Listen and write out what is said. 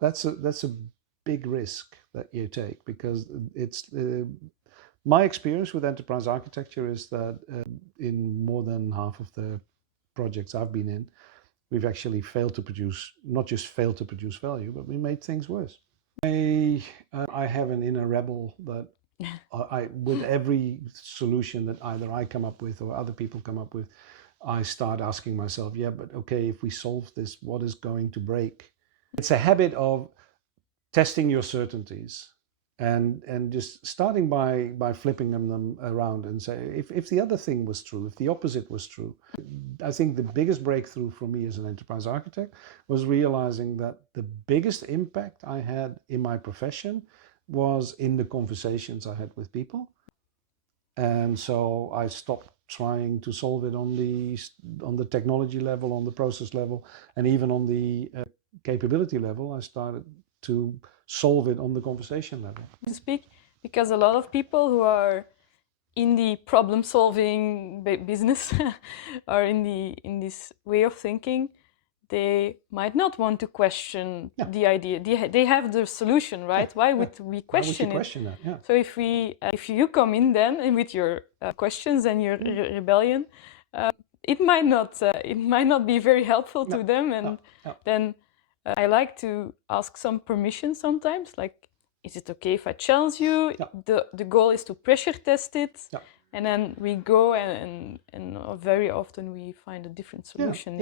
that's a big risk that you take, because it's my experience with enterprise architecture is that in more than half of the projects I've been in, we've actually failed to produce, not just failed to produce value, but we made things worse. I have an inner rebel that with every solution that either I come up with or other people come up with, I start asking myself, yeah, but okay, if we solve this, what is going to break? It's a habit of testing your certainties and just starting by flipping them around and say, if the other thing was true, if the opposite was true. I think the biggest breakthrough for me as an enterprise architect was realizing that the biggest impact I had in my profession was in the conversations I had with people. And so I stopped trying to solve it on the technology level, on the process level, and even on the capability level. I started to solve it on the conversation level. To speak, because a lot of people who are in the problem-solving business or in this way of thinking, they might not want to question the idea. They have the solution, right? Why would we question it? That? Yeah. So if you come in then and with your questions and your rebellion, it might not be very helpful to them. And then I like to ask some permission sometimes, like, is it okay if I challenge you? The goal is to pressure test it. And then we go and very often we find a different solution.